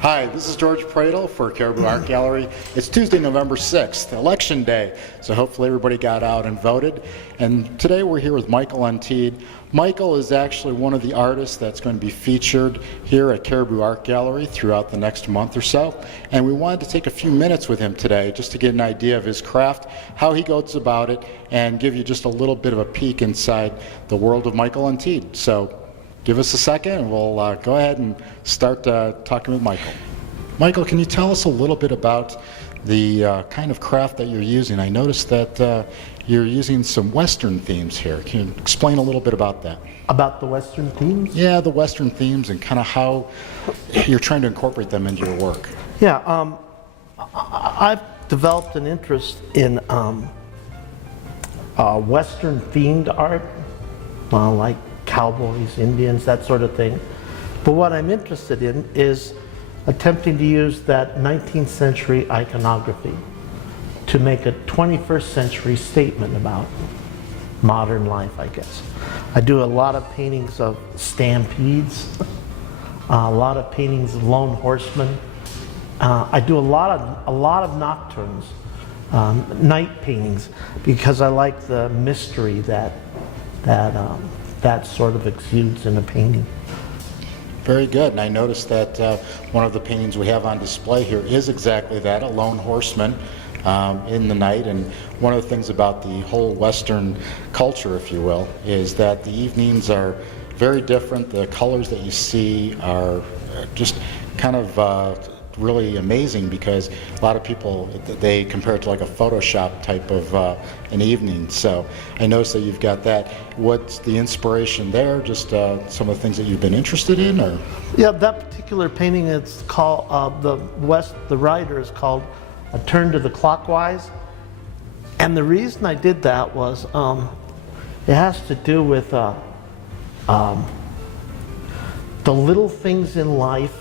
Hi, this is George Pradle for Caribou Art Gallery. It's Tuesday, November 6th, Election Day, so hopefully everybody got out and voted. And today we're here with Michael Untiedt. Michael is actually one of the artists that's going to be featured here at Caribou Art Gallery throughout the next month or so. And we wanted to take a few minutes with him today just to get an idea of his craft, how he goes about it, and give you just a little bit of a peek inside the world of Michael Untiedt. So give us a second and we'll go ahead and start talking with Michael. Michael, can you tell us a little bit about the kind of craft that you're using? I noticed that you're using some Western themes here. Can you explain a little bit about that? About the Western themes? Yeah, the Western themes and kind of how you're trying to incorporate them into your work. Yeah, I've developed an interest in Western themed art, like cowboys, Indians, that sort of thing. But what I'm interested in is attempting to use that 19th century iconography to make a 21st century statement about modern life, I guess. I do a lot of paintings of stampedes, a lot of paintings of lone horsemen. I do a lot of nocturnes, night paintings, because I like the mystery that sort of exudes in a painting. Very good, and I noticed that one of the paintings we have on display here is exactly that, a lone horseman in the night. And one of the things about the whole Western culture, if you will, is that the evenings are very different. The colors that you see are just kind of really amazing, because a lot of people, they compare it to like a Photoshop type of an evening. So I noticed that you've got that. What's the inspiration there? Just some of the things that you've been interested in, or? Yeah, that particular painting, it's called the writer is called A Turn to the Clockwise. And the reason I did that was it has to do with the little things in life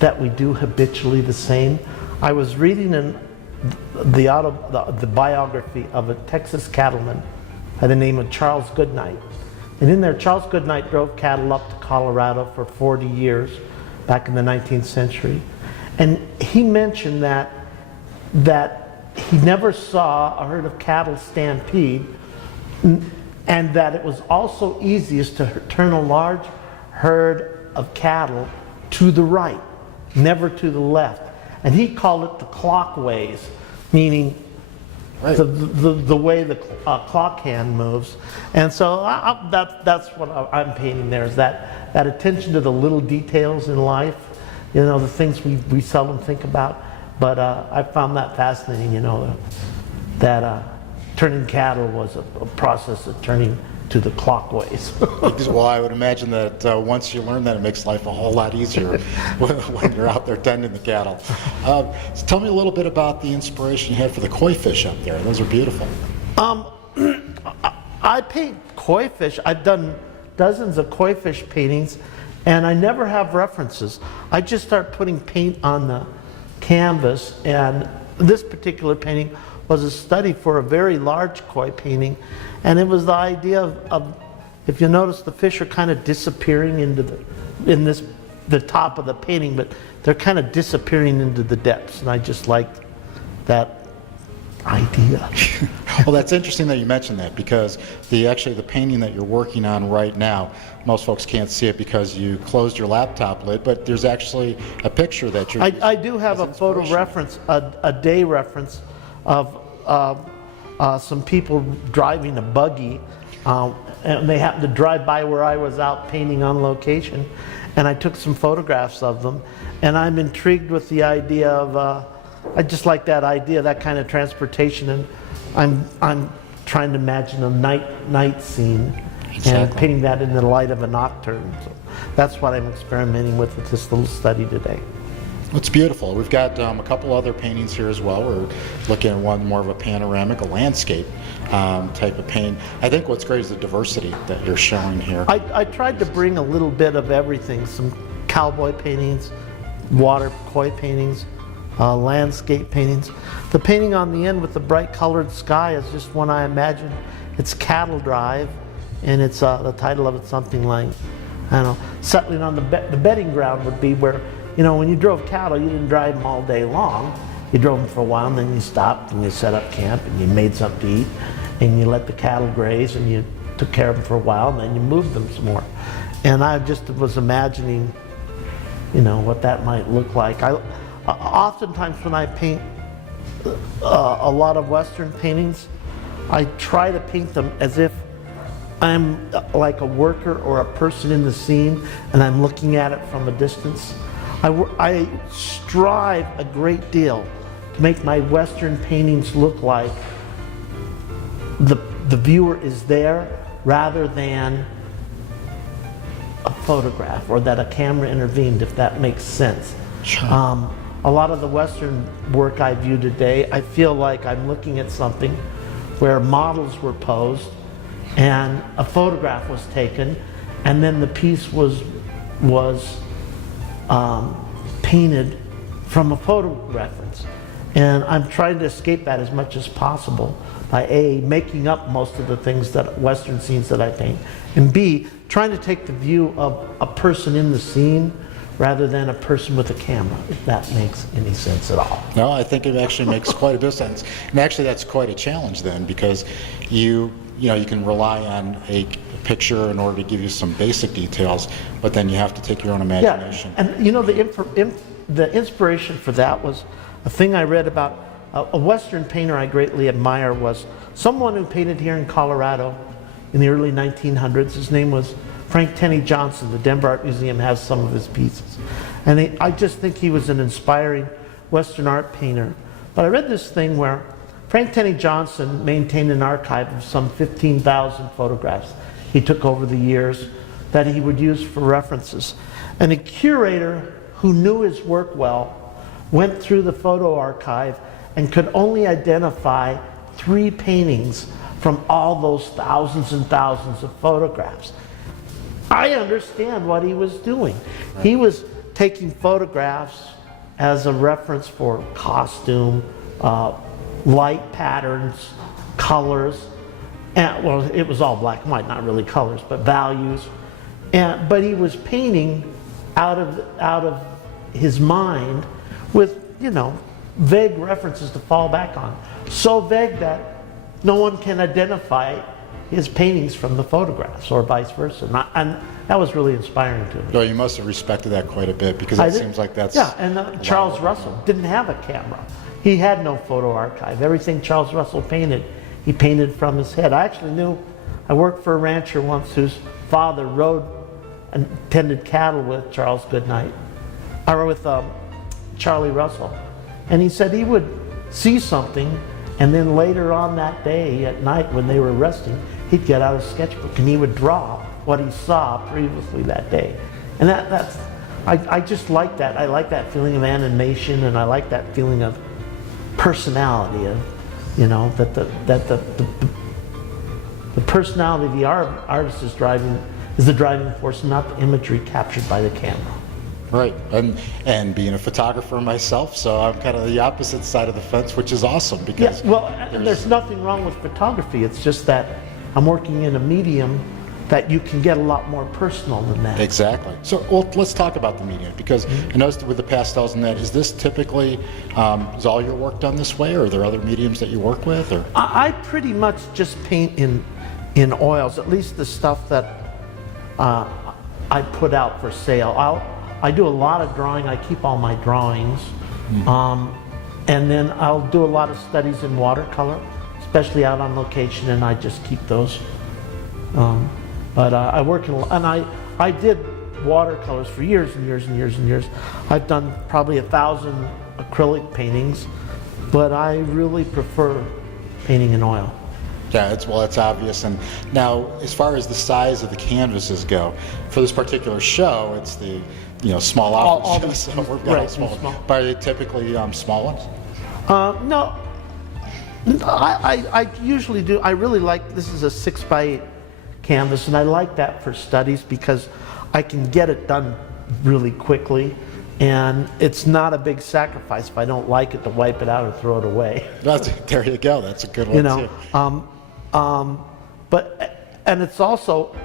that we do habitually the same. I was reading in the biography of a Texas cattleman by the name of Charles Goodnight. And in there, Charles Goodnight drove cattle up to Colorado for 40 years back in the 19th century. And he mentioned that he never saw a herd of cattle stampede, and that it was also easiest to turn a large herd of cattle to the right, never to the left. And he called it the clockways, meaning right, the way the clock hand moves. And so that's what I'm painting there, is that attention to the little details in life, you know, the things we seldom think about. But I found that fascinating, you know, that turning cattle was a process of turning to the clockways. Well, I would imagine that once you learn that, it makes life a whole lot easier when you're out there tending the cattle. So tell me a little bit about the inspiration you had for the koi fish up there. Those are beautiful. I paint koi fish. I've done dozens of koi fish paintings, and I never have references. I just start putting paint on the canvas, and this particular painting was a study for a very large koi painting. And it was the idea of if you notice, the fish are kind of disappearing into the top of the painting, but they're kind of disappearing into the depths, and I just liked that idea. Well, that's interesting that you mentioned that, because actually the painting that you're working on right now, most folks can't see it because you closed your laptop lid, but there's actually a picture that you're I do have a photo reference, a day reference of some people driving a buggy, and they happened to drive by where I was out painting on location, and I took some photographs of them. And I'm intrigued with the idea of I just like that idea, that kind of transportation, and I'm trying to imagine a night scene. Exactly. And painting that in the light of a nocturne. So that's what I'm experimenting with this little study today. It's beautiful. We've got a couple other paintings here as well. We're looking at one more of a panoramic, a landscape type of paint. I think what's great is the diversity that you're showing here. I tried to bring a little bit of everything, some cowboy paintings, water koi paintings, landscape paintings. The painting on the end with the bright colored sky is just one I imagined. It's Cattle Drive, and it's the title of it's something like, I don't know, settling on the bedding ground would be where you know, when you drove cattle, you didn't drive them all day long. You drove them for a while, and then you stopped and you set up camp and you made something to eat, and you let the cattle graze and you took care of them for a while, and then you moved them some more. And I just was imagining, you know, what that might look like. Oftentimes when I paint a lot of Western paintings, I try to paint them as if I'm like a worker or a person in the scene and I'm looking at it from a distance. I strive a great deal to make my Western paintings look like the viewer is there rather than a photograph, or that a camera intervened, if that makes sense. Sure. A lot of the Western work I view today, I feel like I'm looking at something where models were posed and a photograph was taken, and then the piece was painted from a photo reference. And I'm trying to escape that as much as possible by A, making up most of the things that Western scenes that I paint, and B, trying to take the view of a person in the scene rather than a person with a camera, if that makes any sense at all. No, I think it actually makes quite a bit of sense. And actually that's quite a challenge then, because you can rely on a picture in order to give you some basic details, but then you have to take your own imagination. Yeah, and you know, the inspiration for that was a thing I read about a Western painter I greatly admire, was someone who painted here in Colorado in the early 1900s. His name was Frank Tenney Johnson. The Denver Art Museum has some of his pieces. And I just think he was an inspiring Western art painter. But I read this thing where Frank Tenney Johnson maintained an archive of some 15,000 photographs he took over the years that he would use for references. And a curator who knew his work well went through the photo archive and could only identify 3 paintings from all those thousands and thousands of photographs. I understand what he was doing. He was taking photographs as a reference for costume, light patterns, colors, and well, it was all black and white, not really colors, but values. But he was painting out of his mind with, you know, vague references to fall back on. So vague that no one can identify his paintings from the photographs, or vice versa. And that was really inspiring to me. Well, you must have respected that quite a bit, because it seems like that's... Yeah, and Charles Russell didn't have a camera. He had no photo archive. Everything Charles Russell painted, he painted from his head. I worked for a rancher once whose father rode and tended cattle with Charles Goodnight, or with Charlie Russell. And he said he would see something, and then later on that day at night when they were resting, he'd get out a sketchbook and he would draw what he saw previously that day. And I just like that. I like that feeling of animation, and I like that feeling of personality, of, you know, that the personality of the artist is the driving force, not the imagery captured by the camera. Right, and being a photographer myself, so I'm kind of the opposite side of the fence, which is awesome, because... Yeah, well, there's nothing wrong with photography. It's just that I'm working in a medium that you can get a lot more personal than that. Exactly. So, well, let's talk about the medium, because I noticed with the pastels and that, is this typically, is all your work done this way, or are there other mediums that you work with? Or I pretty much just paint in oils, at least the stuff that I put out for sale. I do a lot of drawing. I keep all my drawings. And then I'll do a lot of studies in watercolor, especially out on location, and I just keep those. But I work in, and I did watercolors for years and years and years and years. I've done probably 1,000 acrylic paintings, but I really prefer painting in oil. Yeah, it's obvious. And now, as far as the size of the canvases go, for this particular show, it's the small office show, so we've got all small. But are they typically small ones? No, I usually do. I really like, this is a 6x8 canvas, and I like that for studies because I can get it done really quickly, and it's not a big sacrifice if I don't like it to wipe it out or throw it away. There you go. That's a good one too. And it's also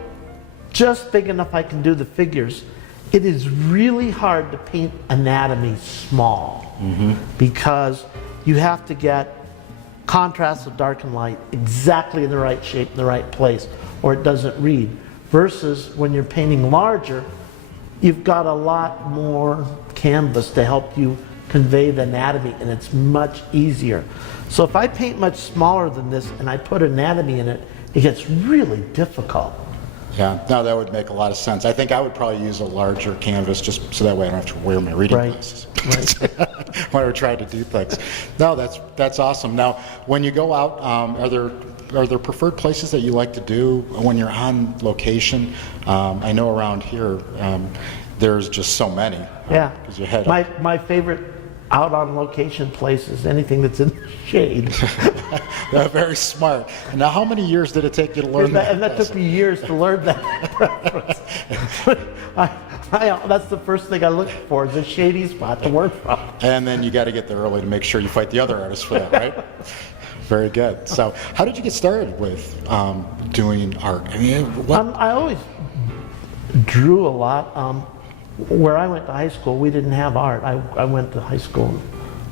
just big enough I can do the figures it is really hard to paint anatomy small because you have to get contrast of dark and light exactly in the right shape, in the right place, or it doesn't read. Versus when you're painting larger, you've got a lot more canvas to help you convey the anatomy, and it's much easier. So if I paint much smaller than this and I put anatomy in it, it gets really difficult. Yeah, no, that would make a lot of sense. I think I would probably use a larger canvas just so that way I don't have to wear my reading glasses. Right. When I try to do things. No, that's awesome. Now, when you go out, are there preferred places that you like to do when you're on location? I know around here there's just so many. Yeah. 'Cause you head My favorite out on location place is anything that's in the shade. Very smart. Now, how many years did it take you to learn that? And that took me years to learn that preference. That's the first thing I look for, is a shady spot to work from. And then you got to get there early to make sure you fight the other artists for that, right? Very good. So, how did you get started with doing art? I mean, I always drew a lot. Where I went to high school, we didn't have art. I went to high school,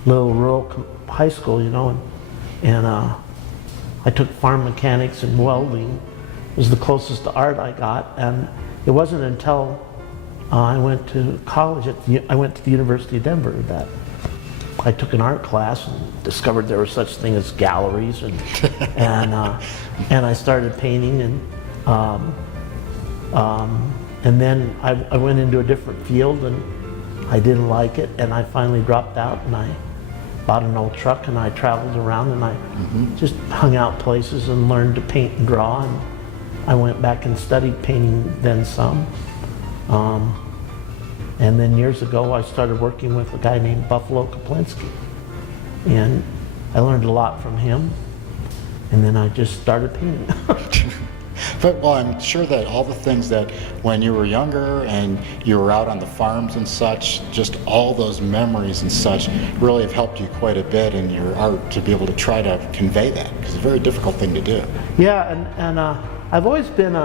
little rural high school, you know, and I took farm mechanics and welding. It was the closest to art I got, and it wasn't until I went to college I went to the University of Denver that I took an art class and discovered there was such thing as galleries, and I started painting, and then I went into a different field and I didn't like it, and I finally dropped out and I bought an old truck and I traveled around and I just hung out places and learned to paint and draw, and I went back and studied painting then some. And then years ago I started working with a guy named Buffalo Kaplinski, and I learned a lot from him, and then I just started painting. But, well, I'm sure that all the things that when you were younger and you were out on the farms and such, just all those memories and such really have helped you quite a bit in your art to be able to try to convey that, because it's a very difficult thing to do. Yeah, and I've always been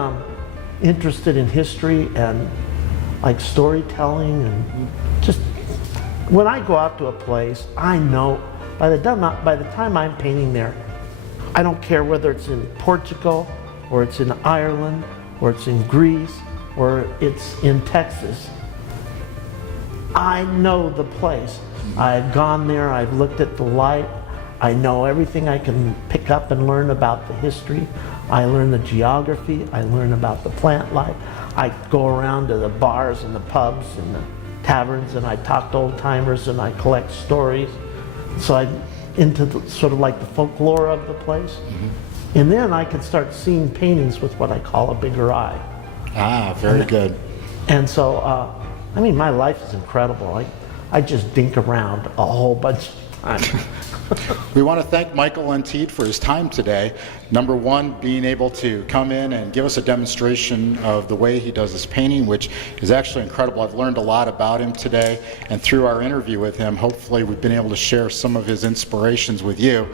interested in history and like storytelling, and just when I go out to a place, I know by the time I'm painting there, I don't care whether it's in Portugal or it's in Ireland or it's in Greece or it's in Texas. I know the place. I've gone there, I've looked at the light, I know everything I can pick up and learn about the history. I learn the geography, I learn about the plant life. I go around to the bars and the pubs and the taverns, and I talk to old timers and I collect stories. So I'm into sort of like the folklore of the place. And then I can start seeing paintings with what I call a bigger eye. Ah, very good. And so, I mean, my life is incredible. I just dink around a whole bunch of times. We want to thank Michael Untiedt for his time today. Number one, being able to come in and give us a demonstration of the way he does his painting, which is actually incredible. I've learned a lot about him today, and through our interview with him, hopefully we've been able to share some of his inspirations with you.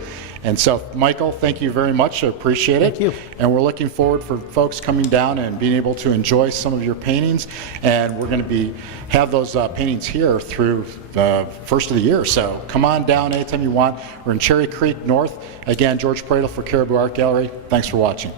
And so, Michael, thank you very much. I appreciate it. Thank you. And we're looking forward for folks coming down and being able to enjoy some of your paintings. And we're going to have those paintings here through the first of the year. So come on down anytime you want. We're in Cherry Creek North. Again, George Pradle for Caribou Art Gallery. Thanks for watching.